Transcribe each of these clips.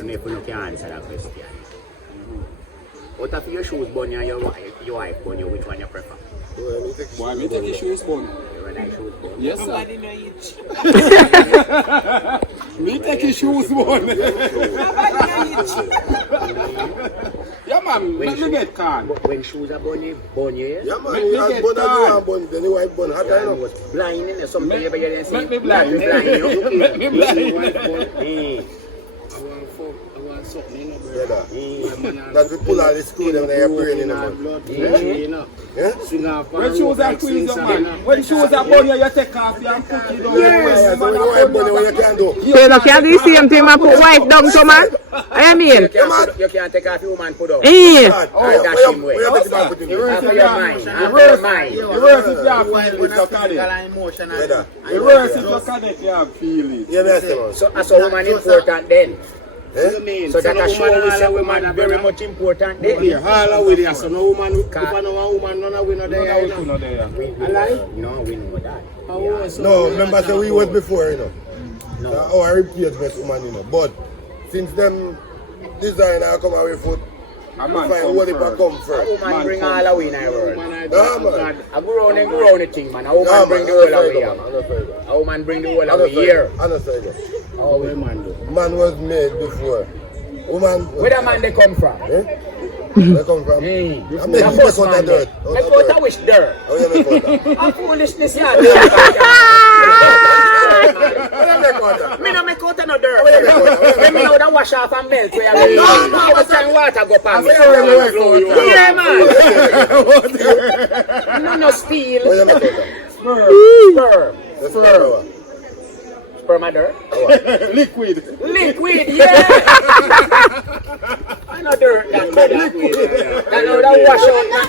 don't know if you can answer that question. Out of your shoes bun and your wife bun, which one you prefer? Why me take your shoes bun? You like shoes bun? Yes, sir. Me take your shoes bun. Yeah, man, let me get can. When shoes are bun, yeah? Yeah, man, you have bun and bun, then you wife bun. How do you know? Was blind in something you didn't see. Make me blind. Make me blind. I want something, you know, brother. That we pull out the screw them in your brain, you know. When shoes are clean, man. When shoes are bun, you take off and put it down. Yes, so you bun what you can do. You can't do the same thing and put wife down, so man. I mean. You can't take off your woman put down. Yeah. Oh, dash him away. you take it back with him. After your mind. After your mind. The worst is you have feelings, you connect. The worst is you connect, you have feelings. Yeah, that's the one. So as a woman important then. Eh? So that a show we say woman very much important then. Yeah, all with you. So no woman, if I know a woman, none of we know there. No, we know that. No, remember so we was before, you know. No. Our repair best woman, you know. But since them designer come away foot, I find what if I come A first. woman bring all away in our world. Yeah, man. I go round the thing, man. A woman bring the whole away. A woman bring the whole away here. I don't say that. How we man do? Man was made before. Woman. Where the man they come from? Eh? They come from. I'm making first out of dirt. Make out of which dirt? How you make out of? I'm foolishness here. Me no make out of no dirt. When me know that wash off and melt where I will. Every time water go past me. Yeah, man. No steel. How you make out of? Sperm. Sperm a dirt? Liquid. Liquid, yeah. I know dirt. I know that wash out my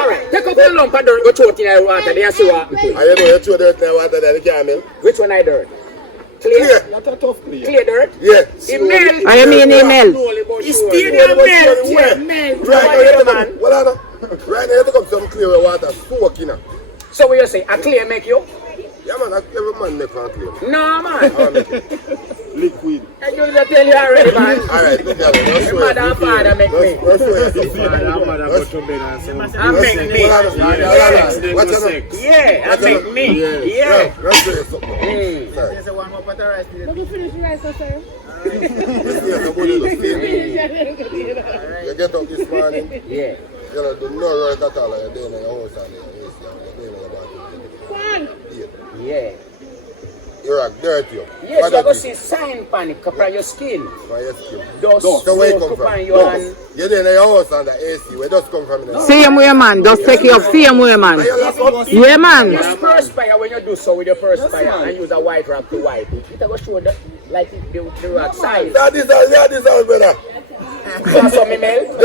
Alright, take up a lump of dirt, go throw it in the water, then you see what happens. I know you throw dirt in the water that you can't melt. Which one I dirt? Clear? That's a tough clear. Clear dirt? Yeah. It melt. I mean, he melt. It still melt. Yeah, melt. Right, well, I know. Right now, you take up some clear water, soak in it. So what you say, a clear make you? Yeah, man, every man make one clear. No, man. Liquid. I just tell you already, man. Alright, look at it. My mother and father make me. I make me. What's that? Yeah, I make me. Yeah. Let's do it. There's one more pot of rice. Let me finish the rice, sir. You get up this morning. Yeah. You do no work at all. You're doing your house and you're doing your bathroom. Yeah. You're dirty. Yes, you go see sign panic upon your skin. For your skin. Dust So where you come upon from? your hand. You're doing your house and the AC. Where dust come from? Same way, man. Just take it up. Same way, man. Yeah, man. You perspire when you do so with your perspire and use a white rag to wipe it. It will show that like the rag size. That is all, brother. So me melt.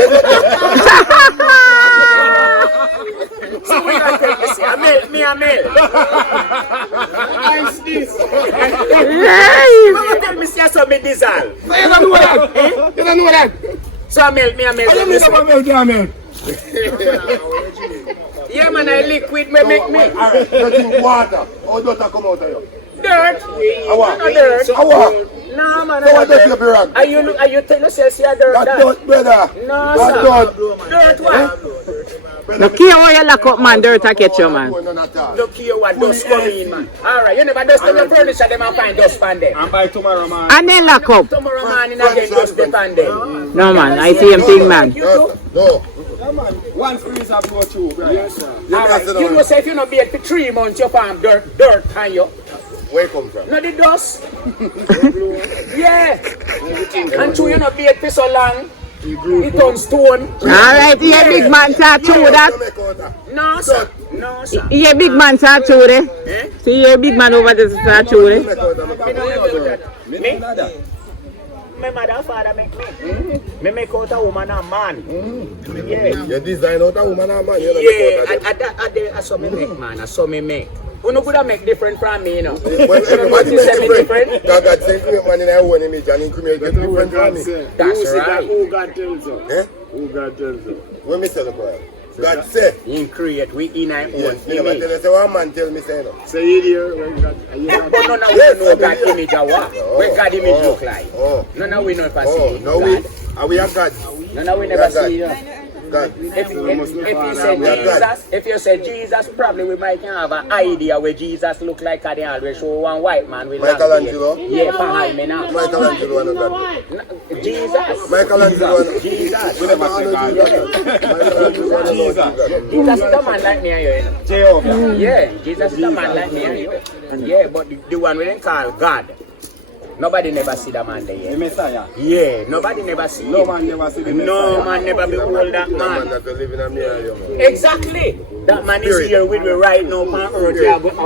So we gonna take this. I melt. Nice this. Tell me say so me dissolve. You don't know that. You don't know that. So I melt. You mean about melt? Yeah, man, I liquid me make me. Alright, you drink water. How does that come out of you? Dirt. What? No dirt. What? No, man. So what does you be wrong? Are you tell yourself say dirt? That dirt, brother. No, That sir. Dirt what? Look here how you lock up, man. Dirt I catch you, man. Look here what dust come in, man. Alright, you never dust on your furniture, them and find dust on them. And by tomorrow, man. And then lock up. Tomorrow morning again dust depend them. No, man. I see him thing, man. No. One freeze up your tube, right? Yes, sir. Alright, you know say if you not be for 3 months you find dirt on you. Where come from? No the dust. Yeah. And you not be for so long. It on stone. Alright, yeah, big man start to that. No, sir. No, sir. Yeah, big man start to there. See, yeah, big man over there start to there. Me? My mother and father make me. Me make out a woman and man. Yeah. You design out a woman and man. Yeah, I saw me make, man. I saw me make. Who no good make different from me, you know. When everybody make different, God says create man in our own image and increment get different from me. That's right. Who God tells you? Eh? Who God tells you? When me tell the boy? God say. He create we in our own Yes, me image. never tell you, say one man tell me say no. So you hear when God, But none of we know God image or what? Where God image look like? None of we know if I see no God. we are God. None of we never see God. God. If you say Jesus, probably we might have an idea where Jesus look like and they always show one white man with Michelangelo? Yeah, for me now. Michelangelo and God. Jesus. Michelangelo and Jesus. we never say God. Jesus is a man like me and you. Yeah, Jesus is a man like me and you. Yeah, but the one we didn't call God. Nobody never see the man there yet. The Messiah. Yeah, nobody never see No him. man never see the Messiah. No man never behold that man. That live in a mirror, Exactly. That man is here with me right now on earth. He have move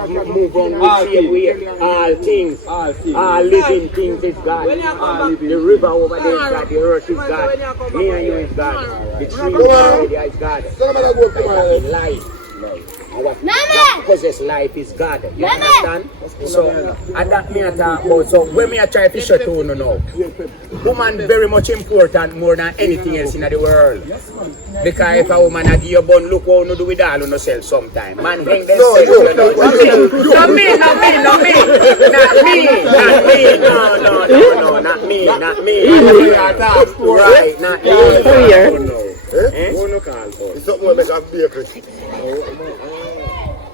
on with same way. All things. All living things is God. The river over there is God. The earth is God. Me and you is God. The tree over there is God. Life. What possess life is God. You understand? So, and that me I talk about. So, when me I try to show to you now, woman very much important more than anything else in the world. Because if a woman a give you bun, look what you do with all on yourself sometime. Man hang themselves. Not me. Not me. Not me. Right, not me. It's something we make a bakery.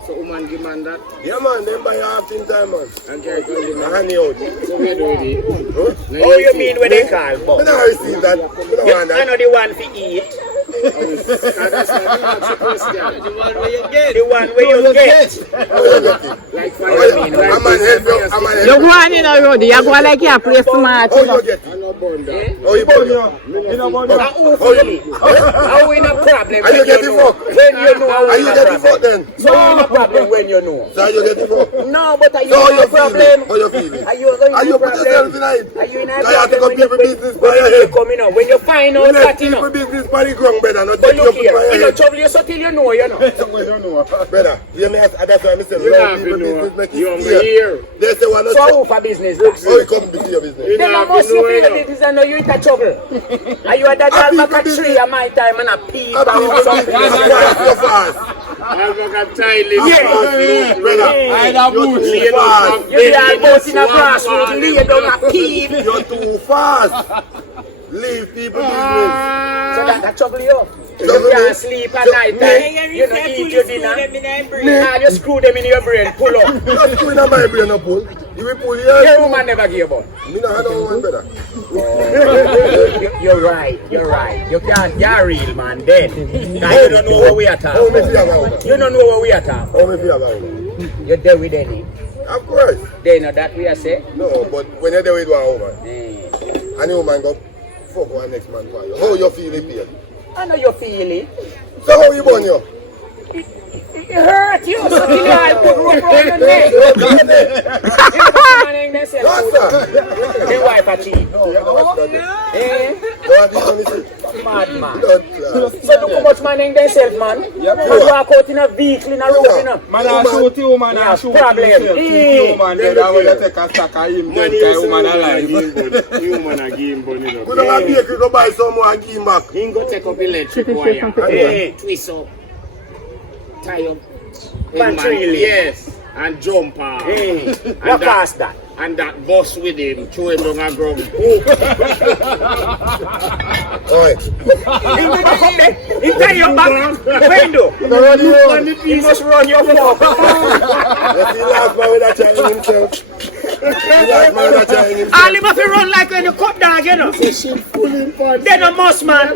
So woman give man that. Yeah man, them buy half in time man. And carry And honey out. So we do it. Oh, you mean when they call I bun? never receive that. I don't want I that. know the one for eat. The one where you get. The one where you get. How you get it? Like A man help you. A man You help go on in a road, you go like you play smart. you. How you get it? How you burn you? How we no problem? Are you getting fuck? When you know how Are we you no getting fuck problem. then? So we no problem when you know. So are you getting fuck? No, but are you So how in a you feeling? problem? How you feeling? Are you going Are in you a put yourself problem? in it? Are you in a So you have to problem come people business by your when you head. come in? When you find out You that let you know. people business by the ground brother, not But take you look up by here, your you know head. trouble you so till you know, you know. Brother, you may ask, that's why I say, You love have to people know. business make You it are clear. here. They say one not So check. who for business that? How you come to your business? You Then I have to must know, you feel you know. that this and know you in a trouble. Are you a that I back a people tree at my time and a pea I believe or you something? business so fast. I've got Thailand. Yeah. Brother, you're too fast. You be almost in a grassroots, lay down a pea. You're too fast. Leave people business. So that trouble you. You Trouble me. can't sleep at night time. You don't eat your dinner. Nah, you screw them in your brain, pull up. Just put in my brain a pull. You will pull Your here. woman never give up. Me not have no woman, brother. You're right. You can't, you're real man then. Now you don't know what we are How talking me feel about. about woman? You don't know what we are talking How me feel about woman? about. You're there with any. Of course. They know that we are saying. No, but when you're there with one woman, Eh. and the woman go fuck one next man for you, how you feel it pain? I know you feel it. So how you burn you? It hurt you. So till you I put rope around your neck. You know the wife a cheat. Eh? What did you say? Mad man. Blood So look how much man in themselves, man. You walk out in a vehicle in a road, you know. Man, I shoot you, man. I shoot Problem. yourself. You man, then I will take a stack of him. Then the woman alive. You man a game bunny. Could have a bakery go buy some more and give him back. He go take up electric wire. Eh. Twist up. Tie up. Battery. Yes. And jump off. Eh. What cost that? And that bus with him, throw him down a ground. Alright. He never come there. He tie your back. Window. He must run your fuck. That's the last man with a child in himself. The last man with a child in himself. All him have to run like when you cut dog, you know. Then a must man.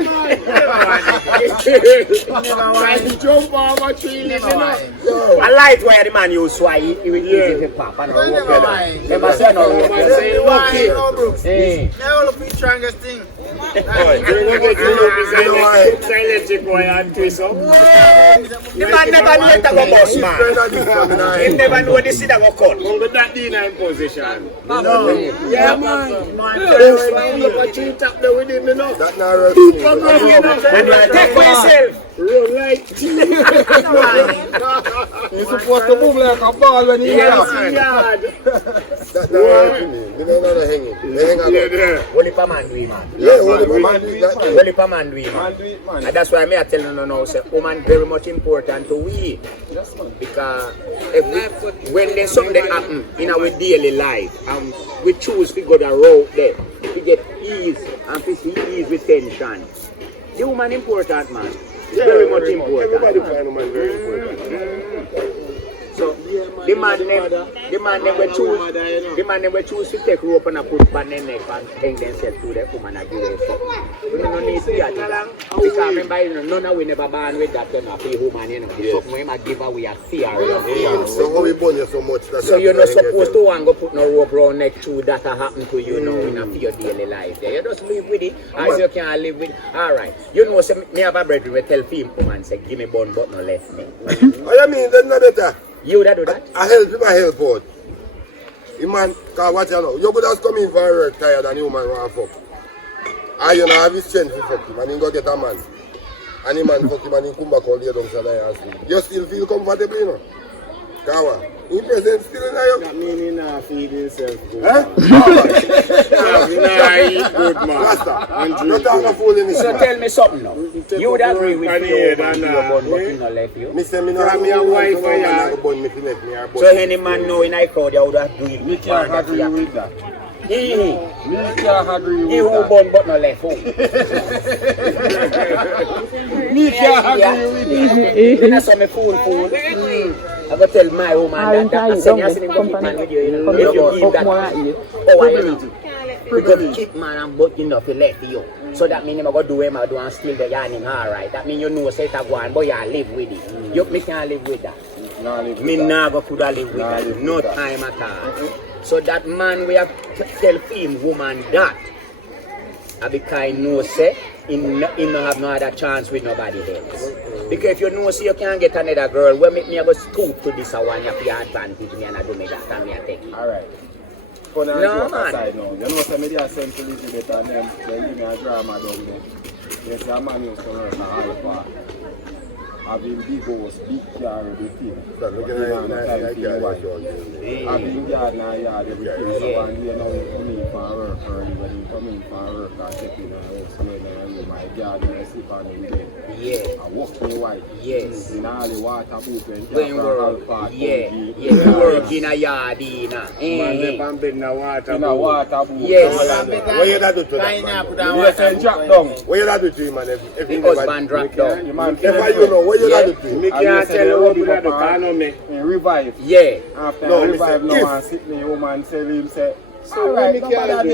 Jump off a tree, you know. A light where the man use why he will use it to pop and all never say no. Eh. Never look the strongest thing. Electric wire and twist up. The man never know it a go bust man. He never know this is a go cut. But that D9 position. Yeah man. Look at you tap there with him, you know. That not real. When you take for yourself. Run like You're supposed to move like a ball when you yes, yard. That's hurting me. They don't know hanging. They hang out. Only for man do it, man. Yeah, only for man do it. Only for man do it, man. And that's why I tell you now, say, woman very much important to we. Because when there's something that happen in our daily life, and we choose to go the road there, to get ease and to see ease with tension. The woman important, man. It's very much important. Everybody find woman very important. So the man never choose to take rope and put on their neck and hang themselves to the woman and give them something. We don't need to that. Because remember, none of we never born with that kind of woman, you know. Something we might give away a fear. So how we burn you so much? So you're not supposed to want to put no rope around neck to that happen to you now in your daily life. You just live with it as you can live with it. Alright. You know, say, me have a brother will tell film woman say, give me bun but no left me. Oh, you mean that's not better? You would do that? I help him, I help out. The man, cause watch you know, you could just come in for work tired and you man want to fuck. And you know have his strength to fuck him and he go get a man. And the man fuck him and he come back all the way down to the and sleep. You still feel comfortable, you know? Cause he present still in you. That mean he not feed himself good. Huh? Nah, eat good, man. Rasta, not talk no fool in this. So tell me something now. You would agree with me over your bun but you not left you? Me say me not From your wife and your... bun me to left me or bun. So any man know in I crowd you would have do it. Me can't agree with that. He Me can't agree with who that. bun but not left who? Me can't agree with that. You know some fool. I go tell my woman that I said you see him keep man with you, you know. If you give that power you know. You go keep man and but you know to let you. So that means you go do him or do and steal the yarn him alright. That means you know say that go on but you live with it. You me can't live with that. Me never could have live with that. No time at all. So that man we have to tell him woman that. I be kind no say he no have no other chance with nobody else. Because if you know say you can't get another girl, well make me go stoop to this one you have advantage me and I do me that and me I take it. Alright. No, man. Aside now. You know some media sent to Elizabeth and them give me a drama down there. Yes, a man used to work at Alpha. Having big house, big car, everything. Look at Having garden and yard, everything. So one day now he come in for work early. When he come in for work and check in the house, my garden and sleep on him there. Yeah. I walk my wife. Yes. In all the water booth when When work, yeah, we work in a yard, in a water booth. yes. What you do to that man? Yes, and drop down. What you do to him man? If The he husband dropped down. The man If you know, what you do to him? Me can't tell you what you do to revive. Yeah. After No, revive me no say man sit me woman tell him say, So when me can't